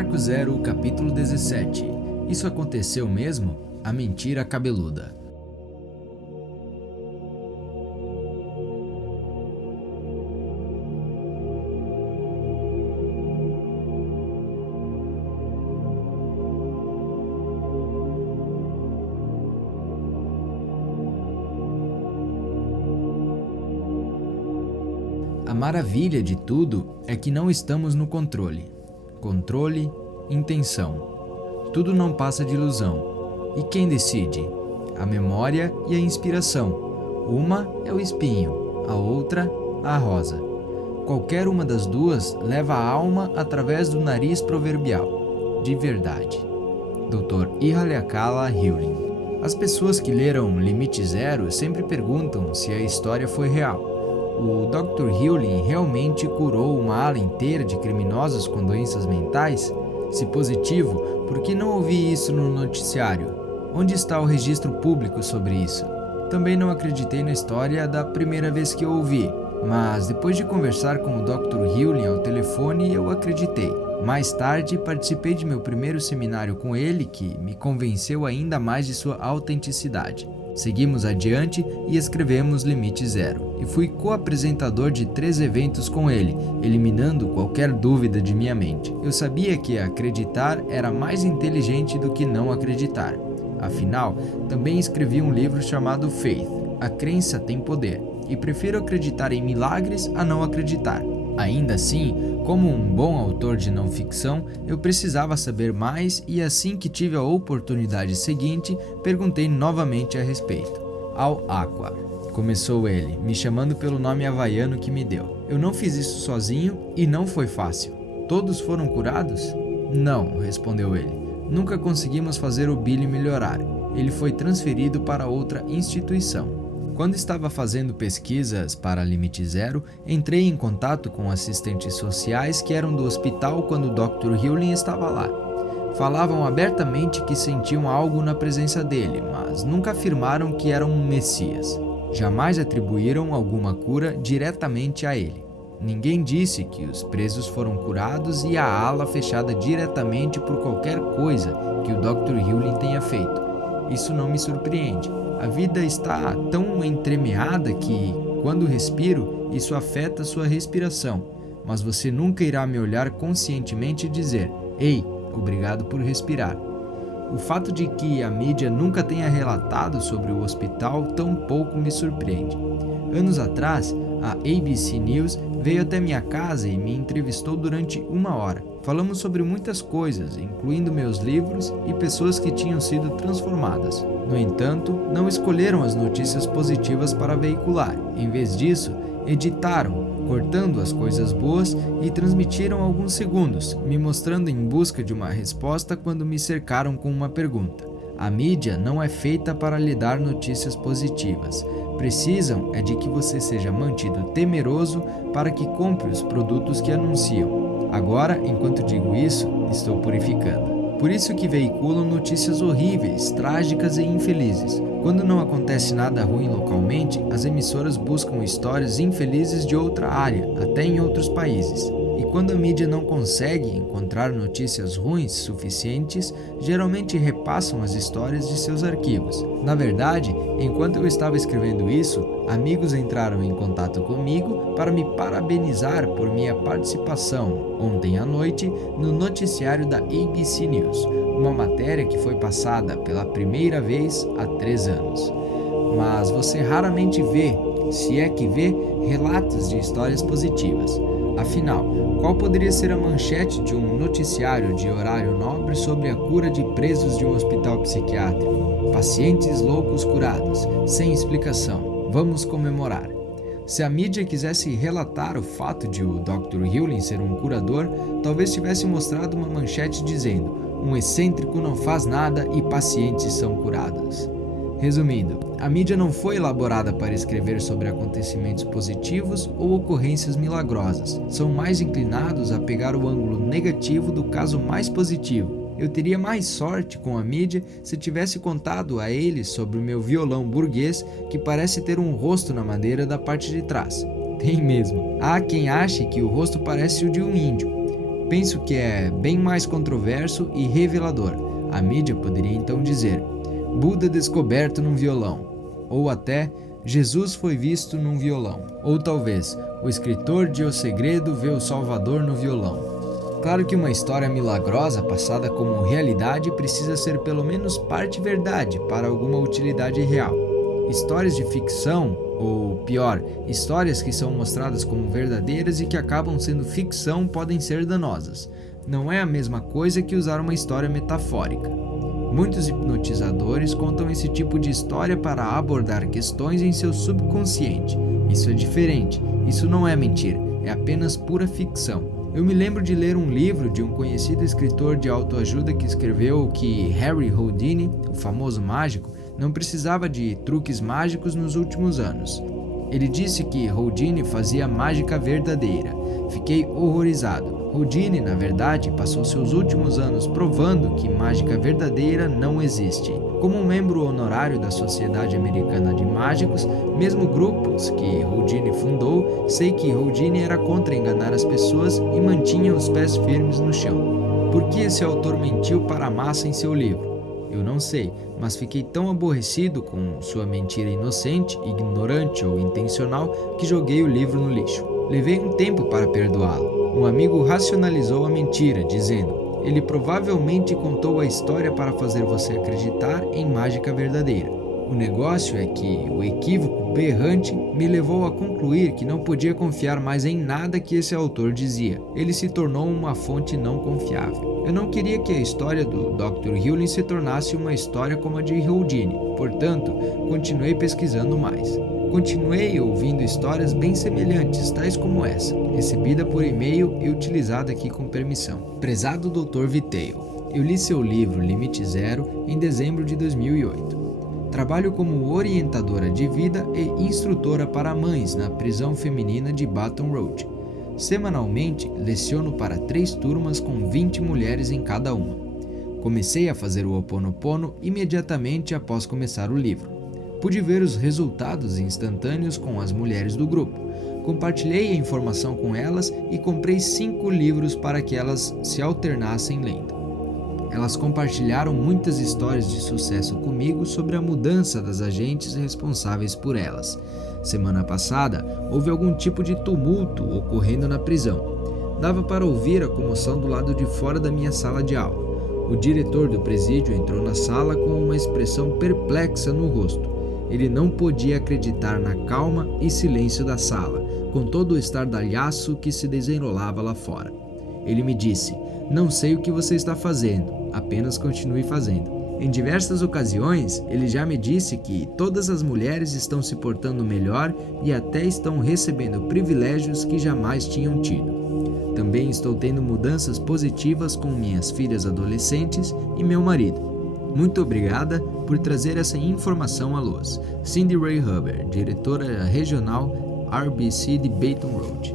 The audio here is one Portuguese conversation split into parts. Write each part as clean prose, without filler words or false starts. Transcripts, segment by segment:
Marco Zero, capítulo 17. Isso aconteceu mesmo? A mentira cabeluda. A maravilha de tudo é que não estamos no controle. Controle, intenção. Tudo não passa de ilusão. E quem decide? A memória e a inspiração. Uma é o espinho, a outra, a rosa. Qualquer uma das duas leva a alma através do nariz proverbial. De verdade. Dr. Ihaleakala Hewlin. As pessoas que leram Limite Zero sempre perguntam se a história foi real. O Dr. Hewlin realmente curou uma ala inteira de criminosos com doenças mentais? Se positivo, por que não ouvi isso no noticiário? Onde está o registro público sobre isso? Também não acreditei na história da primeira vez que eu ouvi, mas depois de conversar com o Dr. Hewlin ao telefone, eu acreditei. Mais tarde, participei de meu primeiro seminário com ele, que me convenceu ainda mais de sua autenticidade. Seguimos adiante e escrevemos Limite Zero, e fui co-apresentador de 3 eventos com ele, eliminando qualquer dúvida de minha mente. Eu sabia que acreditar era mais inteligente do que não acreditar. Afinal, também escrevi um livro chamado Faith, A Crença Tem Poder, e prefiro acreditar em milagres a não acreditar. Ainda assim, como um bom autor de não ficção, eu precisava saber mais e assim que tive a oportunidade seguinte, perguntei novamente a respeito. Ao Aqua, começou ele, me chamando pelo nome havaiano que me deu. Eu não fiz isso sozinho e não foi fácil. Todos foram curados? Não, respondeu ele. Nunca conseguimos fazer o Billy melhorar. Ele foi transferido para outra instituição. Quando estava fazendo pesquisas para Limite Zero, entrei em contato com assistentes sociais que eram do hospital quando o Dr. Hewlin estava lá. Falavam abertamente que sentiam algo na presença dele, mas nunca afirmaram que era um messias. Jamais atribuíram alguma cura diretamente a ele. Ninguém disse que os presos foram curados e a ala fechada diretamente por qualquer coisa que o Dr. Hewlin tenha feito. Isso não me surpreende. A vida está tão entremeada que, quando respiro, isso afeta sua respiração. Mas você nunca irá me olhar conscientemente e dizer: "Ei, obrigado por respirar." O fato de que a mídia nunca tenha relatado sobre o hospital tampouco me surpreende. Anos atrás, a ABC News veio até minha casa e me entrevistou durante 1 hora. Falamos sobre muitas coisas, incluindo meus livros e pessoas que tinham sido transformadas. No entanto, não escolheram as notícias positivas para veicular. Em vez disso, editaram, cortando as coisas boas e transmitiram alguns segundos, me mostrando em busca de uma resposta quando me cercaram com uma pergunta. A mídia não é feita para lhe dar notícias positivas. Precisam é de que você seja mantido temeroso para que compre os produtos que anunciam. Agora, enquanto digo isso, estou purificando. Por isso que veiculam notícias horríveis, trágicas e infelizes. Quando não acontece nada ruim localmente, as emissoras buscam histórias infelizes de outra área, até em outros países. E quando a mídia não consegue encontrar notícias ruins suficientes, geralmente repassam as histórias de seus arquivos. Na verdade, enquanto eu estava escrevendo isso, amigos entraram em contato comigo para me parabenizar por minha participação, ontem à noite, no noticiário da ABC News, uma matéria que foi passada pela primeira vez há 3 anos. Mas você raramente vê, se é que vê, relatos de histórias positivas. Afinal, qual poderia ser a manchete de um noticiário de horário nobre sobre a cura de presos de um hospital psiquiátrico? Pacientes loucos curados, sem explicação. Vamos comemorar. Se a mídia quisesse relatar o fato de o Dr. Hewlin ser um curador, talvez tivesse mostrado uma manchete dizendo: "Um excêntrico não faz nada e pacientes são curados." Resumindo, a mídia não foi elaborada para escrever sobre acontecimentos positivos ou ocorrências milagrosas. São mais inclinados a pegar o ângulo negativo do caso mais positivo. Eu teria mais sorte com a mídia se tivesse contado a eles sobre o meu violão burguês que parece ter um rosto na madeira da parte de trás. Tem mesmo. Há quem ache que o rosto parece o de um índio. Penso que é bem mais controverso e revelador. A mídia poderia então dizer: Buda descoberto num violão, ou até Jesus foi visto num violão, ou talvez o escritor de O Segredo vê o Salvador no violão. Claro que uma história milagrosa passada como realidade precisa ser pelo menos parte verdade para alguma utilidade real. Histórias de ficção, ou pior, histórias que são mostradas como verdadeiras e que acabam sendo ficção podem ser danosas. Não é a mesma coisa que usar uma história metafórica. Muitos hipnotizadores contam esse tipo de história para abordar questões em seu subconsciente. Isso é diferente, isso não é mentira, é apenas pura ficção. Eu me lembro de ler um livro de um conhecido escritor de autoajuda que escreveu que Harry Houdini, o famoso mágico, não precisava de truques mágicos nos últimos anos. Ele disse que Houdini fazia mágica verdadeira. Fiquei horrorizado. Houdini, na verdade, passou seus últimos anos provando que mágica verdadeira não existe. Como um membro honorário da Sociedade Americana de Mágicos, mesmo grupos que Houdini fundou, sei que Houdini era contra enganar as pessoas e mantinha os pés firmes no chão. Por que esse autor mentiu para a massa em seu livro? Eu não sei, mas fiquei tão aborrecido com sua mentira inocente, ignorante ou intencional que joguei o livro no lixo. Levei um tempo para perdoá-lo. Um amigo racionalizou a mentira, dizendo: ele provavelmente contou a história para fazer você acreditar em mágica verdadeira. O negócio é que o equívoco berrante me levou a concluir que não podia confiar mais em nada que esse autor dizia. Ele se tornou uma fonte não confiável. Eu não queria que a história do Dr. Hewlin se tornasse uma história como a de Houdini, portanto, continuei pesquisando mais. Continuei ouvindo histórias bem semelhantes, tais como essa, recebida por e-mail e utilizada aqui com permissão. Prezado Dr. Viteio, eu li seu livro Limite Zero em dezembro de 2008. Trabalho como orientadora de vida e instrutora para mães na prisão feminina de Baton Rouge. Semanalmente, leciono para 3 turmas com 20 mulheres em cada uma. Comecei a fazer o Ho Oponopono imediatamente após começar o livro. Pude ver os resultados instantâneos com as mulheres do grupo. Compartilhei a informação com elas e comprei 5 livros para que elas se alternassem lendo. Elas compartilharam muitas histórias de sucesso comigo sobre a mudança das agentes responsáveis por elas. Semana passada, houve algum tipo de tumulto ocorrendo na prisão. Dava para ouvir a comoção do lado de fora da minha sala de aula. O diretor do presídio entrou na sala com uma expressão perplexa no rosto. Ele não podia acreditar na calma e silêncio da sala, com todo o estardalhaço que se desenrolava lá fora. Ele me disse: "Não sei o que você está fazendo, apenas continue fazendo." Em diversas ocasiões, ele já me disse que todas as mulheres estão se portando melhor e até estão recebendo privilégios que jamais tinham tido. Também estou tendo mudanças positivas com minhas filhas adolescentes e meu marido. Muito obrigada por trazer essa informação à luz. Cindy Ray Huber, diretora regional RBC de Baton Rouge.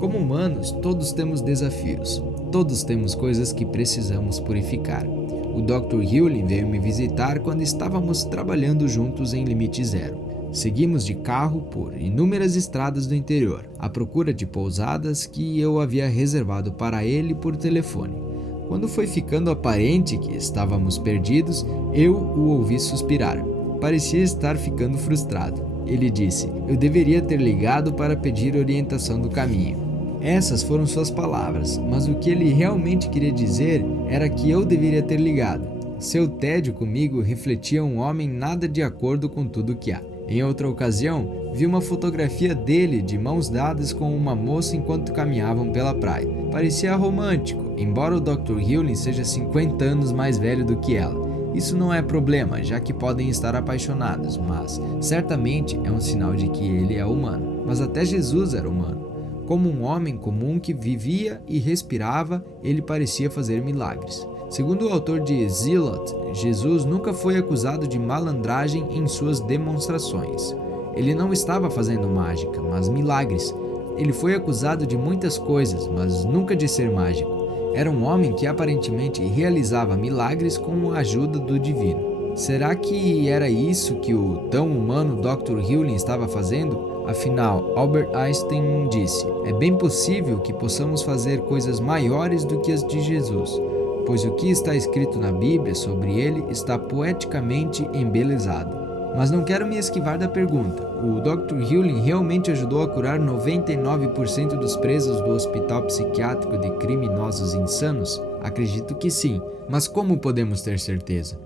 Como humanos, todos temos desafios. Todos temos coisas que precisamos purificar. O Dr. Hewlin veio me visitar quando estávamos trabalhando juntos em Limite Zero. Seguimos de carro por inúmeras estradas do interior, à procura de pousadas que eu havia reservado para ele por telefone. Quando foi ficando aparente que estávamos perdidos, eu o ouvi suspirar. Parecia estar ficando frustrado. Ele disse: "Eu deveria ter ligado para pedir orientação do caminho." Essas foram suas palavras, mas o que ele realmente queria dizer era que eu deveria ter ligado. Seu tédio comigo refletia um homem nada de acordo com tudo que há. Em outra ocasião, vi uma fotografia dele de mãos dadas com uma moça enquanto caminhavam pela praia. Parecia romântico, embora o Dr. Hewlin seja 50 anos mais velho do que ela. Isso não é problema, já que podem estar apaixonados, mas certamente é um sinal de que ele é humano. Mas até Jesus era humano. Como um homem comum que vivia e respirava, ele parecia fazer milagres. Segundo o autor de Zealot, Jesus nunca foi acusado de malandragem em suas demonstrações. Ele não estava fazendo mágica, mas milagres. Ele foi acusado de muitas coisas, mas nunca de ser mágico. Era um homem que aparentemente realizava milagres com a ajuda do divino. Será que era isso que o tão humano Dr. Hewlin estava fazendo? Afinal, Albert Einstein disse: é bem possível que possamos fazer coisas maiores do que as de Jesus, pois o que está escrito na Bíblia sobre ele está poeticamente embelezado. Mas não quero me esquivar da pergunta: o Dr. Hewlin realmente ajudou a curar 99% dos presos do Hospital Psiquiátrico de Criminosos Insanos? Acredito que sim, mas como podemos ter certeza?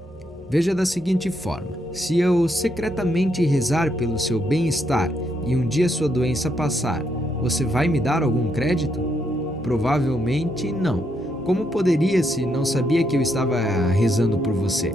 Veja da seguinte forma: se eu secretamente rezar pelo seu bem-estar e um dia sua doença passar, você vai me dar algum crédito? Provavelmente não. Como poderia se não sabia que eu estava rezando por você?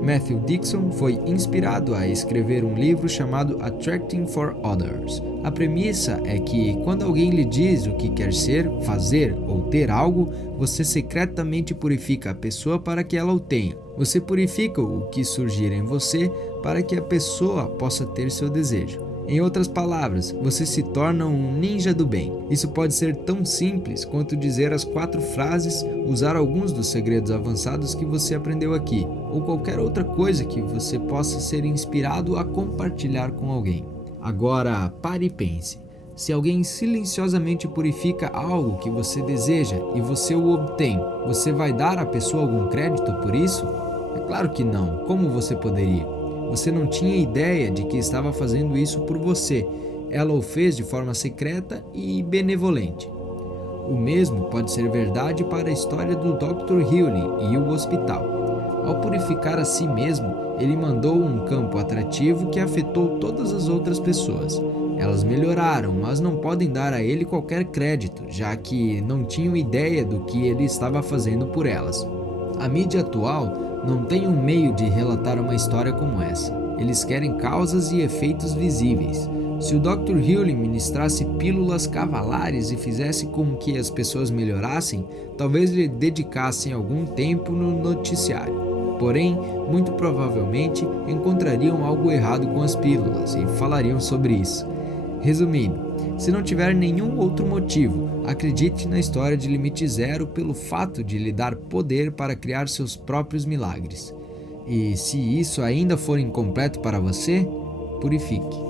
Matthew Dixon foi inspirado a escrever um livro chamado Attracting for Others. A premissa é que quando alguém lhe diz o que quer ser, fazer ou ter algo, você secretamente purifica a pessoa para que ela o tenha. Você purifica o que surgir em você para que a pessoa possa ter seu desejo. Em outras palavras, você se torna um ninja do bem. Isso pode ser tão simples quanto dizer as 4 frases, usar alguns dos segredos avançados que você aprendeu aqui, ou qualquer outra coisa que você possa ser inspirado a compartilhar com alguém. Agora, pare e pense. Se alguém silenciosamente purifica algo que você deseja e você o obtém, você vai dar à pessoa algum crédito por isso? É claro que não. Como você poderia? Você não tinha ideia de que estava fazendo isso por você. Ela o fez de forma secreta e benevolente. O mesmo pode ser verdade para a história do Dr. Hewlin e o hospital. Ao purificar a si mesmo, ele mandou um campo atrativo que afetou todas as outras pessoas. Elas melhoraram, mas não podem dar a ele qualquer crédito, já que não tinham ideia do que ele estava fazendo por elas. A mídia atual não tem um meio de relatar uma história como essa. Eles querem causas e efeitos visíveis. Se o Dr. Hewlin ministrasse pílulas cavalares e fizesse com que as pessoas melhorassem, talvez lhe dedicassem algum tempo no noticiário. Porém, muito provavelmente encontrariam algo errado com as pílulas e falariam sobre isso. Resumindo, se não tiver nenhum outro motivo, acredite na história de Limite Zero pelo fato de lhe dar poder para criar seus próprios milagres. E se isso ainda for incompleto para você, purifique.